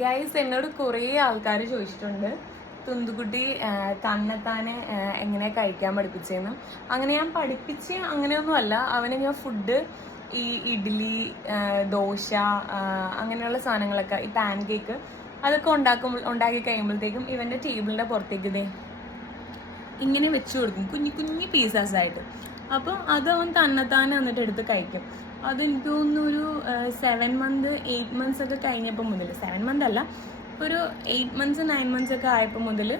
Guys എന്നോട് കുറേ ആൾക്കാർ ചോദിച്ചിട്ടുണ്ട് തുന്തുകുട്ടി തന്നെത്താനെ എങ്ങനെ കഴിക്കാൻ പഠിപ്പിച്ചതെന്ന്. അങ്ങനെ ഞാൻ പഠിപ്പിച്ച് അങ്ങനെയൊന്നുമല്ല. അവന് ഞാൻ ഫുഡ് ഈ ഇഡ്ഡലി, ദോശ, അങ്ങനെയുള്ള സാധനങ്ങളൊക്കെ, ഈ പാൻ കേക്ക് അതൊക്കെ ഉണ്ടാക്കി കഴിയുമ്പോഴത്തേക്കും ഇവൻ്റെ ടേബിളിൻ്റെ പുറത്തേക്ക് ഇതേ ഇങ്ങനെ വെച്ച് കൊടുക്കും, കുഞ്ഞു കുഞ്ഞു പീസസ് ആയിട്ട്. അപ്പോൾ അത് അവൻ തന്നെത്താനെ വന്നിട്ട് എടുത്ത് കഴിക്കും. അത് എനിക്ക് തോന്നുന്നു ഒരു 7 months 8 months ഒക്കെ കഴിഞ്ഞപ്പോൾ മുതൽ, 7 months അല്ല, ഒരു 8 months 9 months ഒക്കെ ആയപ്പോൾ മുതൽ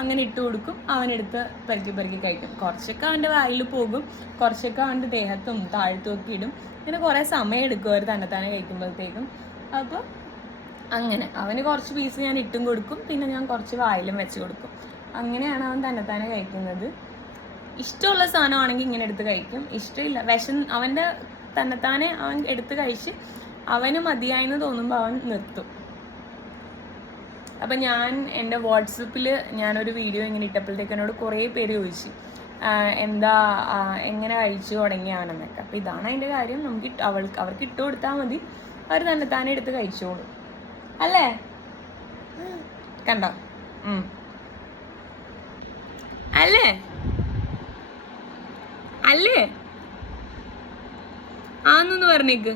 അങ്ങനെ ഇട്ട് കൊടുക്കും. അവനെടുത്ത് പെറുക്കി കഴിക്കും. കുറച്ചൊക്കെ അവൻ്റെ വായിൽ പോകും, കുറച്ചൊക്കെ അവൻ്റെ ദേഹത്തും താഴ്ത്തും ഒക്കെ ഇടും. പിന്നെ കുറേ സമയം എടുക്കും അവർ തന്നെത്താനെ കഴിക്കുമ്പോഴത്തേക്കും. അപ്പോൾ അങ്ങനെ അവന് കുറച്ച് പീസ് ഞാൻ ഇട്ടും കൊടുക്കും, പിന്നെ ഞാൻ കുറച്ച് വായിലും വെച്ച് കൊടുക്കും. അങ്ങനെയാണ് അവൻ തന്നെത്താനെ കഴിക്കുന്നത്. ഇഷ്ടമുള്ള സാധനമാണെങ്കിൽ ഇങ്ങനെ എടുത്ത് കഴിക്കും, ഇഷ്ടമില്ല അവൻ്റെ തന്നെത്താനെ അവൻ എടുത്ത് കഴിച്ച് അവന് മതിയായെന്ന് തോന്നുമ്പോൾ അവൻ നിർത്തും. അപ്പം ഞാൻ എൻ്റെ വാട്സപ്പിൽ ഞാനൊരു വീഡിയോ ഇങ്ങനെ ഇട്ടപ്പോഴത്തേക്ക് എന്നോട് കുറേ പേര് ചോദിച്ചു എന്താ എങ്ങനെ കഴിച്ചു തുടങ്ങിയാണെന്നൊക്കെ. അപ്പം ഇതാണ് അതിൻ്റെ കാര്യം. അവർക്ക് ഇട്ട് കൊടുത്താൽ മതി, അവർ തന്നെത്താനെ എടുത്ത് കഴിച്ചോളും. അല്ലേ? കണ്ടോ? അല്ലേ അല്ലേ ആന്നൊന്ന് പറഞ്ഞേക്ക്.